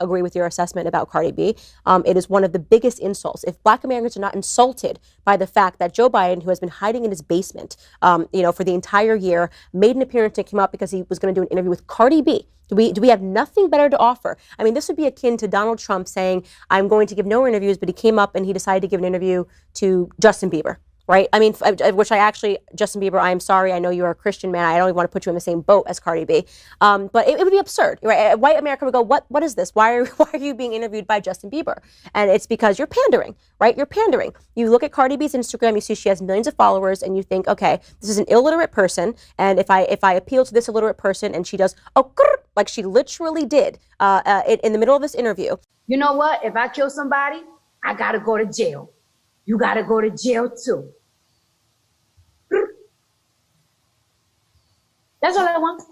agree with your assessment about Cardi B. It is one of the biggest insults. If Black Americans are not insulted by the fact that Joe Biden, who has been hiding in his basement, for the entire year, made an appearance and came out because he was going to do an interview with Cardi B. Do we have nothing better to offer? I mean, this would be akin to Donald Trump saying, I'm going to give no interviews, but he came up and he decided to give an interview to Justin Bieber. Right? I mean, Justin Bieber, I'm sorry. I know you're a Christian man. I don't even want to put you in the same boat as Cardi B. But it would be absurd, right? White America would go, what is this? Why are you being interviewed by Justin Bieber? And it's because you're pandering, right? You're pandering. You look at Cardi B's Instagram, you see she has millions of followers, and you think, okay, this is an illiterate person. And if I appeal to this illiterate person and she does, like she literally did in the middle of this interview. You know what? If I kill somebody, I got to go to jail. You got to go to jail too. That's all I want.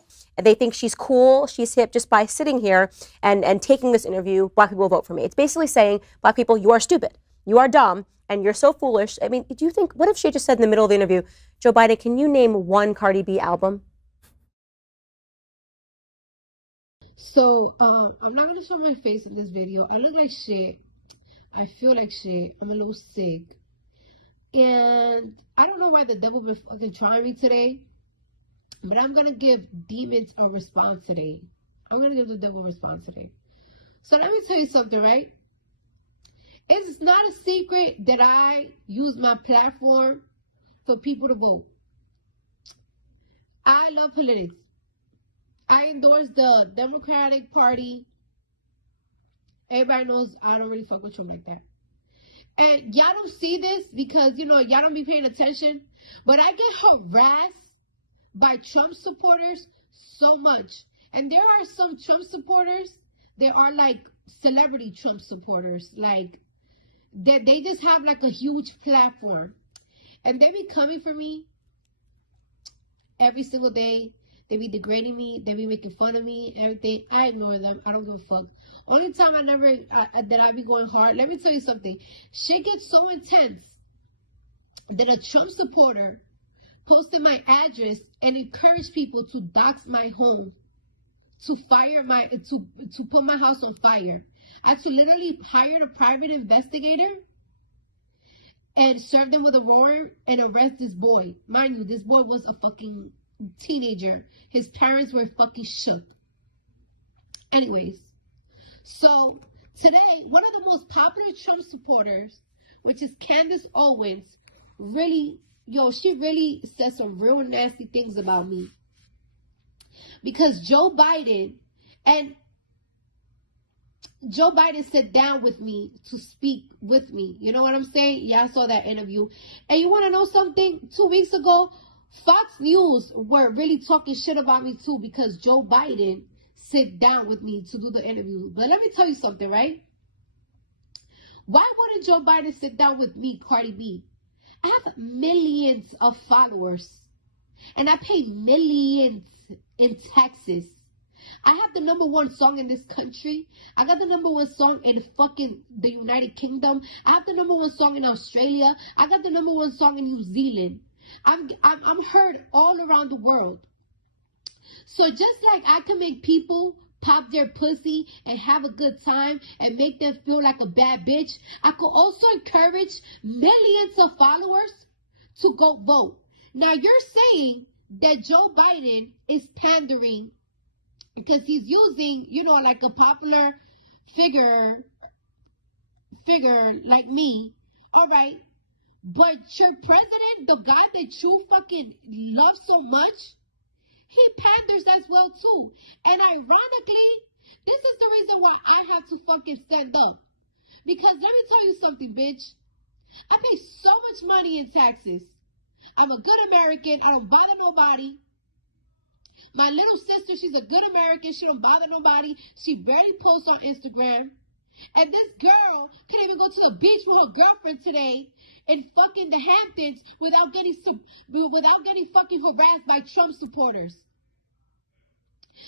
They think she's cool, she's hip just by sitting here and taking this interview. Black people will vote for me. It's basically saying, Black people, you are stupid, you are dumb, and you're so foolish. I mean, do you think, what if she just said in the middle of the interview, Joe Biden, can you name one Cardi B album? So, I'm not going to show my face in this video. I look like shit. I feel like shit. I'm a little sick. And I don't know why the devil been fucking trying me today. But I'm going to give demons a response today. I'm going to give the devil a response today. So let me tell you something, right? It's not a secret that I use my platform for people to vote. I love politics. I endorse the Democratic Party. Everybody knows I don't really fuck with Trump like that. And y'all don't see this because, y'all don't be paying attention. But I get harassed by Trump supporters so much. And there are some Trump supporters, they are like celebrity Trump supporters. Like, they just have like a huge platform. And they be coming for me every single day. They be degrading me. They be making fun of me, everything. I ignore them. I don't give a fuck. Only time that I be going hard. Let me tell you something. Shit gets so intense that a Trump supporter posted my address and encouraged people to dox my home, to put my house on fire. I had to literally hire a private investigator and serve them with a warrant and arrest this boy. Mind you, this boy was a fucking teenager. His parents were fucking shook. Anyways, so today, one of the most popular Trump supporters, which is Candace Owens, she really said some real nasty things about me. Because Joe Biden sat down with me to speak with me. You know what I'm saying? Yeah, I saw that interview. And you want to know something? 2 weeks ago, Fox News were really talking shit about me too because Joe Biden sat down with me to do the interview. But let me tell you something, right? Why wouldn't Joe Biden sit down with me, Cardi B? I have millions of followers and I pay millions in taxes. I have the #1 song in this country. I got the #1 song in fucking the United Kingdom. I have the #1 song in Australia. I got the #1 song in New Zealand. I'm heard all around the world. So just like I can make people pop their pussy and have a good time and make them feel like a bad bitch, I could also encourage millions of followers to go vote. Now you're saying that Joe Biden is pandering because he's using, like a popular figure like me. All right. But your president, the guy that you fucking love so much, he panders as well too. And ironically, this is the reason why I have to fucking stand up. Because let me tell you something, bitch. I pay so much money in taxes. I'm a good American. I don't bother nobody. My little sister, she's a good American. She don't bother nobody. She barely posts on Instagram. And this girl couldn't even go to the beach with her girlfriend today in fucking the Hamptons without getting fucking harassed by Trump supporters.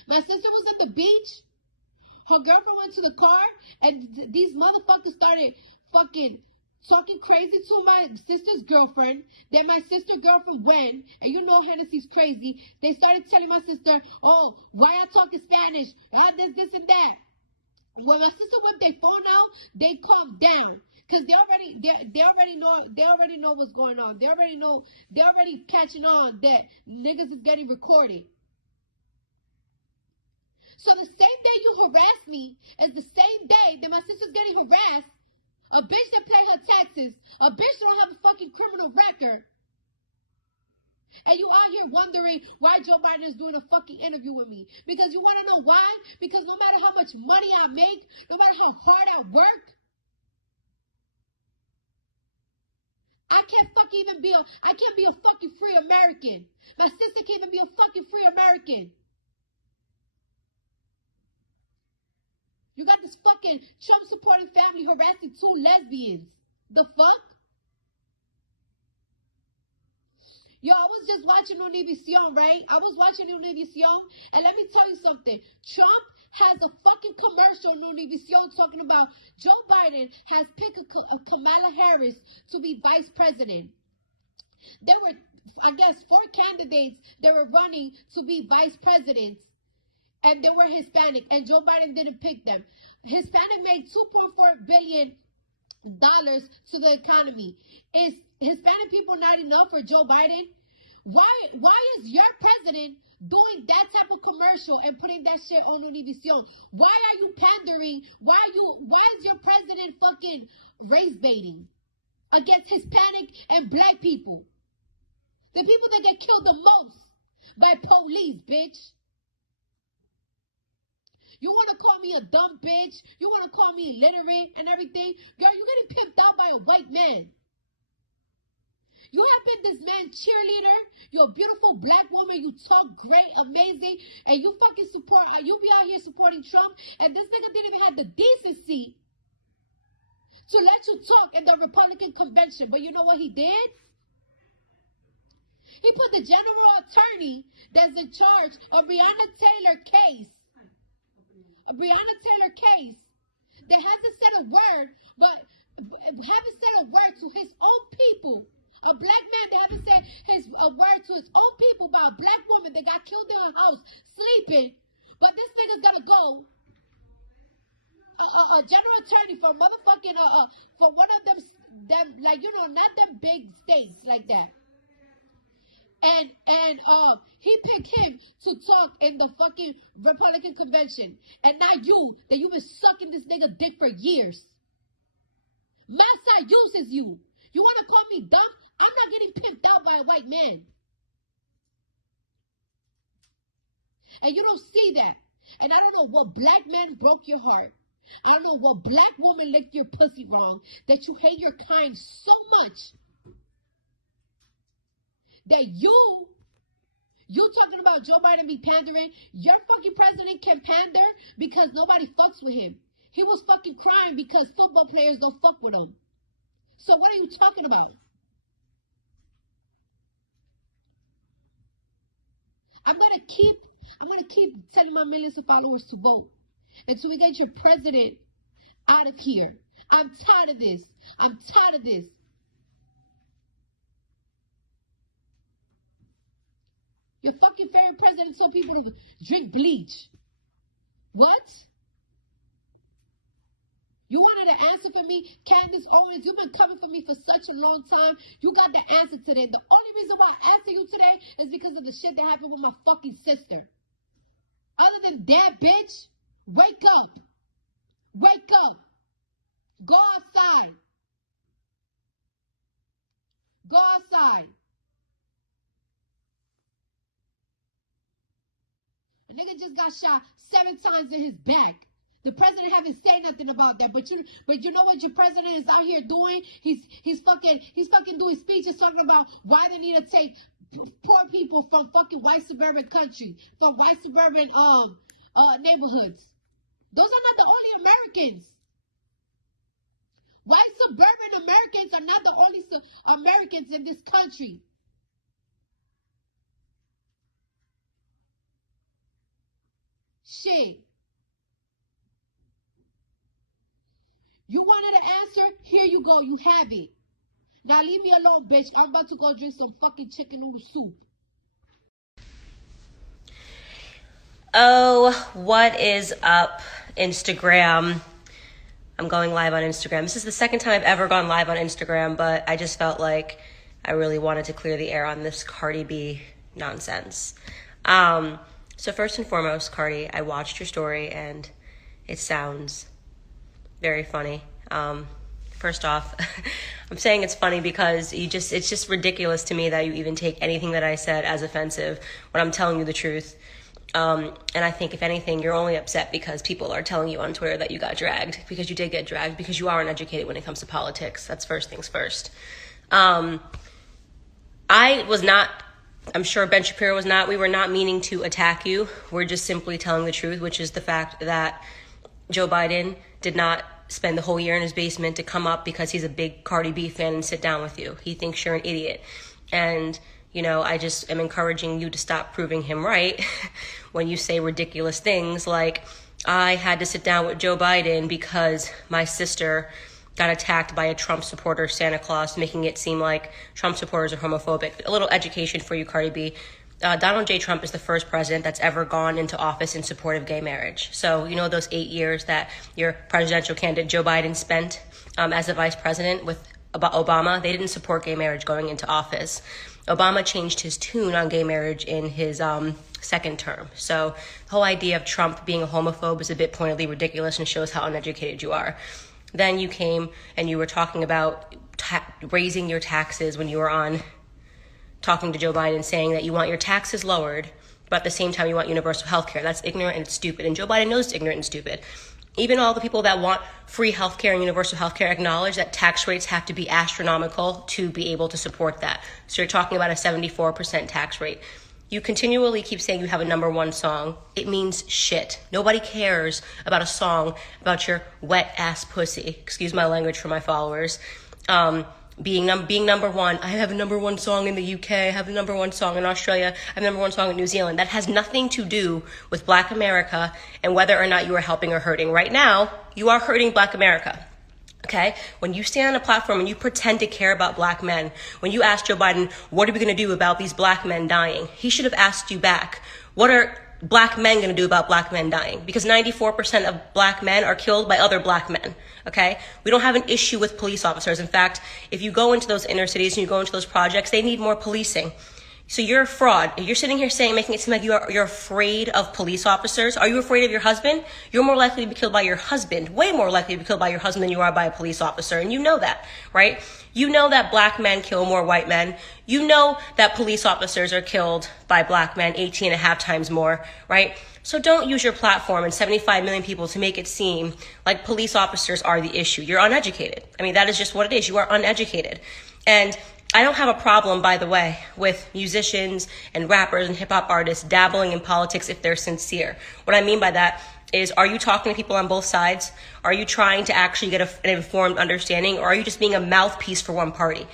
My sister was on the beach. Her girlfriend went to the car and these motherfuckers started fucking talking crazy to my sister's girlfriend. Then my sister's girlfriend went, and Hennessy's crazy. They started telling my sister, oh, why y'all talking Spanish? This and that. When my sister whipped their phone out, they calmed down. Cause they already know what's going on. They already catching on that niggas is getting recorded. So the same day you harass me is the same day that my sister's getting harassed. A bitch that pay her taxes. A bitch that don't have a fucking criminal record. And you out here wondering why Joe Biden is doing a fucking interview with me. Because you want to know why? Because no matter how much money I make, no matter how hard I work, I can't be a fucking free American. My sister can't even be a fucking free American. You got this fucking Trump supporting family harassing 2 lesbians. The fuck? Yo, I was just watching Univision, right? I was watching Univision, and let me tell you something. Trump has a fucking commercial on Univision talking about Joe Biden has picked a Kamala Harris to be vice president. There were, I guess, 4 candidates that were running to be vice presidents, and they were Hispanic, and Joe Biden didn't pick them. Hispanic made $2.4 billion to the economy. Is Hispanic people not enough for Joe Biden? Why is your president doing that type of commercial and putting that shit on Univision? Why are you pandering? Why is your president fucking race baiting against Hispanic and black people? The people that get killed the most by police, bitch. You want to call me a dumb bitch? You want to call me illiterate and everything? Girl, you're getting pimped out by a white man. You have been this man's cheerleader. You're a beautiful black woman. You talk great, amazing. And you fucking you be out here supporting Trump. And this nigga didn't even have the decency to let you talk in the Republican convention. But you know what he did? He put the general attorney that's in charge of Breonna Taylor case. A Breonna Taylor case that hasn't said a word, but haven't said a word to his own people. A black man that haven't said a word to his own people about a black woman that got killed in her house sleeping. But this nigga's gonna go a general attorney for motherfucking for one of them like, you know, not them big states like that. And he picked him to talk in the fucking Republican convention. And not you, that you've been sucking this nigga dick for years. Massa uses you. You want to call me dumb? I'm not getting pimped out by a white man. And you don't see that. And I don't know what black man broke your heart. I don't know what black woman licked your pussy wrong, that you hate your kind so much that you talking about Joe Biden be pandering. Your fucking president can pander because nobody fucks with him. He was fucking crying because football players don't fuck with him. So what are you talking about? I'm gonna keep telling my millions of followers to vote until we get your president out of here. I'm tired of this. I'm tired of this. Your fucking favorite president told people to drink bleach. What? You wanted an answer for me? Candace Owens, you've been coming for me for such a long time. You got the answer today. The only reason why I answer you today is because of the shit that happened with my fucking sister. Other than that, bitch, wake up. Wake up. Go outside. Go outside. A nigga just got shot 7 times in his back. The president haven't said nothing about that, but you know what your president is out here doing? He's fucking doing speeches talking about why they need to take poor people from fucking white suburban country, from white suburban neighborhoods. Those are not the only Americans. White suburban Americans are not the only Americans in this country. Shit. You wanted an answer? Here you go. You have it. Now leave me alone, bitch. I'm about to go drink some fucking chicken noodle soup. Oh, what is up, Instagram. I'm going live on Instagram. This is the second time I've ever gone live on Instagram, but I just felt like I really wanted to clear the air on this Cardi B nonsense. So first and foremost, Cardi, I watched your story and it sounds very funny. First off, I'm saying it's funny because it's just ridiculous to me that you even take anything that I said as offensive when I'm telling you the truth. And I think if anything, you're only upset because people are telling you on Twitter that you got dragged, because you did get dragged, because you are uneducated when it comes to politics. That's first things first. I was not, I'm sure Ben Shapiro was not, we were not meaning to attack you. We're just simply telling the truth, which is the fact that Joe Biden did not spend the whole year in his basement to come up because he's a big Cardi B fan and sit down with you. He thinks you're an idiot. And you know, I just am encouraging you to stop proving him right when you say ridiculous things like, I had to sit down with Joe Biden because my sister got attacked by a Trump supporter, Santa Claus, making it seem like Trump supporters are homophobic. A little education for you, Cardi B. Donald J. Trump is the first president that's ever gone into office in support of gay marriage. So, you know, those 8 years that your presidential candidate Joe Biden spent as a vice president with Obama, they didn't support gay marriage going into office. Obama changed his tune on gay marriage in his second term. So the whole idea of Trump being a homophobe is a bit pointedly ridiculous and shows how uneducated you are. Then you came and you were talking about raising your taxes when you were on talking to Joe Biden, saying that you want your taxes lowered, but at the same time you want universal health care. That's ignorant and it's stupid. And Joe Biden knows it's ignorant and stupid. Even all the people that want free healthcare and universal healthcare acknowledge that tax rates have to be astronomical to be able to support that. So you're talking about a 74% tax rate. You continually keep saying you have a number one song. It means shit. Nobody cares about a song about your wet ass pussy. Excuse my language for my followers. Being number one. I have a number one song in the UK. I have a number one song in Australia. I have a number one song in New Zealand. That has nothing to do with Black America and whether or not you are helping or hurting. Right now, you are hurting Black America. Okay? When you stand on a platform and you pretend to care about Black men, when you ask Joe Biden, what are we going to do about these Black men dying? He should have asked you back, what are Black men going to do about Black men dying? Because 94% of Black men are killed by other Black men. Okay? We don't have an issue with police officers. In fact, if you go into those inner cities and you go into those projects, they need more policing. So you're a fraud. You're sitting here saying, making it seem like you're afraid of police officers. Are you afraid of your husband? You're more likely to be killed by your husband, way more likely to be killed by your husband than you are by a police officer. And you know that, right? You know that Black men kill more white men. You know that police officers are killed by Black men 18 and a half times more, right? So don't use your platform and 75 million people to make it seem like police officers are the issue. You're uneducated. I mean, that is just what it is. You are uneducated. And I don't have a problem, by the way, with musicians and rappers and hip hop artists dabbling in politics if they're sincere. What I mean by that is, are you talking to people on both sides? Are you trying to actually get an informed understanding, or are you just being a mouthpiece for one party?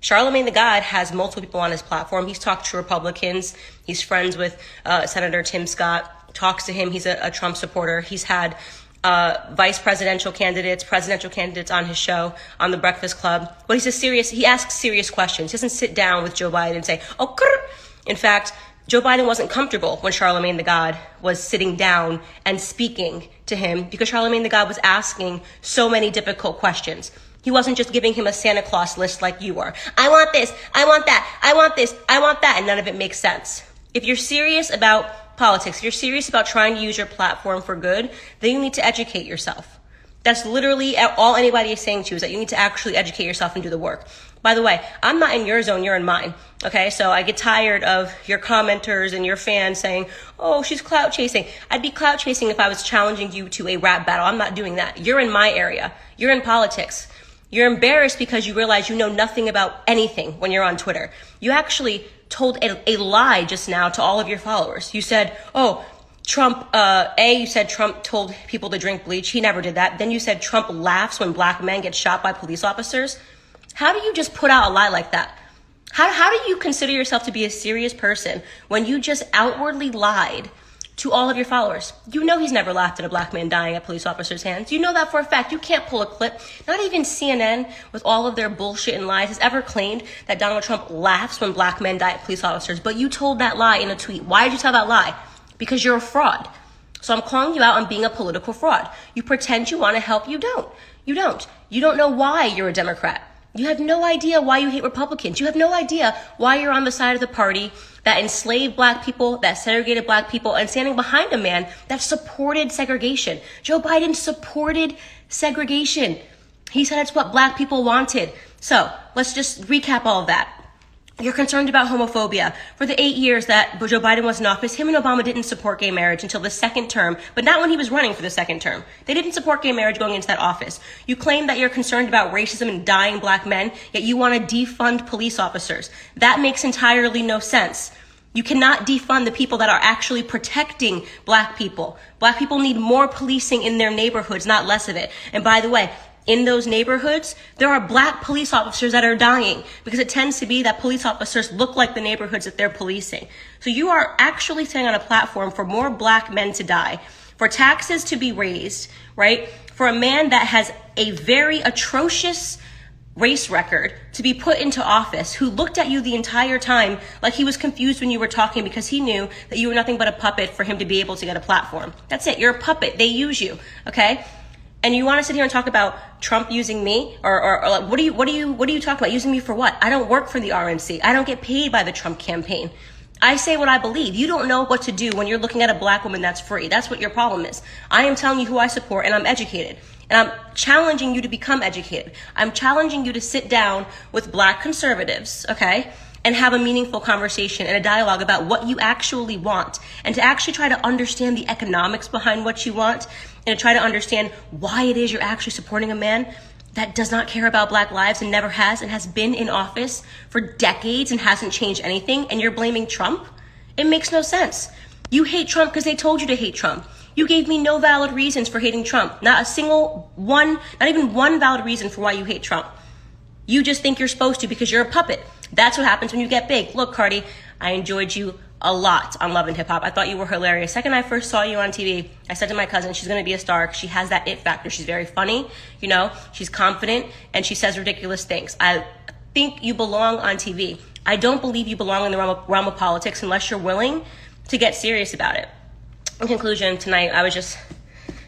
Charlamagne the God has multiple people on his platform. He's talked to Republicans. He's friends with Senator Tim Scott, talks to him. He's a Trump supporter. He's had presidential candidates on his show, on The Breakfast Club. But he asks serious questions. He doesn't sit down with Joe Biden and say, oh, grr. In fact, Joe Biden wasn't comfortable when Charlamagne the God was sitting down and speaking to him because Charlamagne the God was asking so many difficult questions. He wasn't just giving him a Santa Claus list like you were. I want this, I want that, I want this, I want that, and none of it makes sense. If you're serious about politics, if you're serious about trying to use your platform for good, then you need to educate yourself. That's literally all anybody is saying to you, is that you need to actually educate yourself and do the work. By the way, I'm not in your zone, you're in mine. Okay, so I get tired of your commenters and your fans saying, oh, she's clout chasing. I'd be clout chasing if I was challenging you to a rap battle. I'm not doing that. You're in my area. You're in politics. You're embarrassed because you realize you know nothing about anything when you're on Twitter. You actually told a lie just now to all of your followers. You said, oh, you said Trump told people to drink bleach. He never did that. Then you said Trump laughs when Black men get shot by police officers. How do you just put out a lie like that? How do you consider yourself to be a serious person when you just outwardly lied to all of your followers? You know he's never laughed at a Black man dying at police officers' hands. You know that for a fact. You can't pull a clip. Not even CNN, with all of their bullshit and lies, has ever claimed that Donald Trump laughs when Black men die at police officers. But you told that lie in a tweet. Why did you tell that lie? Because you're a fraud. So I'm calling you out on being a political fraud. You pretend you want to help, you don't. You don't. You don't know why you're a Democrat. You have no idea why you hate Republicans. You have no idea why you're on the side of the party that enslaved black people, that segregated black people, and standing behind a man that supported segregation. Joe Biden supported segregation. He said it's what black people wanted. So let's just recap all of that. You're concerned about homophobia. For the 8 years that Joe Biden was in office, him and Obama didn't support gay marriage until the second term, but not when he was running for the second term. They didn't support gay marriage going into that office. You claim that you're concerned about racism and dying black men, yet you want to defund police officers. That makes entirely no sense. You cannot defund the people that are actually protecting black people. Black people need more policing in their neighborhoods, not less of it. And by the way, in those neighborhoods, there are black police officers that are dying because it tends to be that police officers look like the neighborhoods that they're policing. So you are actually standing on a platform for more black men to die, for taxes to be raised, right? For a man that has a very atrocious race record to be put into office, who looked at you the entire time like he was confused when you were talking because he knew that you were nothing but a puppet for him to be able to get a platform. That's it. You're a puppet. They use you. Okay. And you want to sit here and talk about Trump using me, or like, what are you talking about? Using me for what? I don't work for the RNC. I don't get paid by the Trump campaign. I say what I believe. You don't know what to do when you're looking at a black woman that's free. That's what your problem is. I am telling you who I support, and I'm educated. And I'm challenging you to become educated. I'm challenging you to sit down with black conservatives, okay, and have a meaningful conversation and a dialogue about what you actually want, and to actually try to understand the economics behind what you want, and to try to understand why it is you're actually supporting a man that does not care about black lives and never has, and has been in office for decades and hasn't changed anything, and you're blaming Trump? It makes no sense. You hate Trump because they told you to hate Trump. You gave me no valid reasons for hating Trump. Not a single one, not even one valid reason for why you hate Trump. You just think you're supposed to because you're a puppet. That's what happens when you get big. Look, Cardi, I enjoyed you a lot on Love and Hip Hop. I thought you were hilarious. Second I first saw you on TV, I said to my cousin, she's going to be a star. She has that it factor. She's very funny, you know, she's confident, and she says ridiculous things. I think you belong on TV. I don't believe you belong in the realm of politics unless you're willing to get serious about it. In conclusion, tonight I was just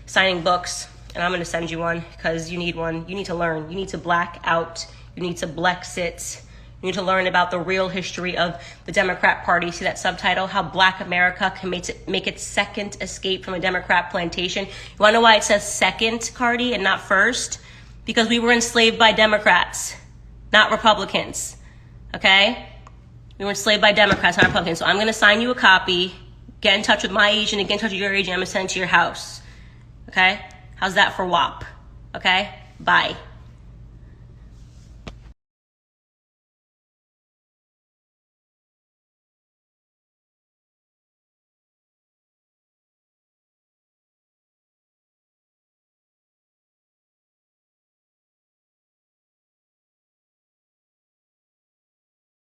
signing books, and I'm going to send you one because you need one. You need to learn. You need to black out. You need to Blexit. You need to learn about the real history of the Democrat Party. See that subtitle? How Black America can make its second escape from a Democrat plantation. You want to know why it says second, Cardi, and not first? Because we were enslaved by Democrats, not Republicans. Okay? We were enslaved by Democrats, not Republicans. So I'm going to sign you a copy. Get in touch with my agent and get in touch with your agent. I'm going to send it to your house. Okay? How's that for WAP? Okay? Bye.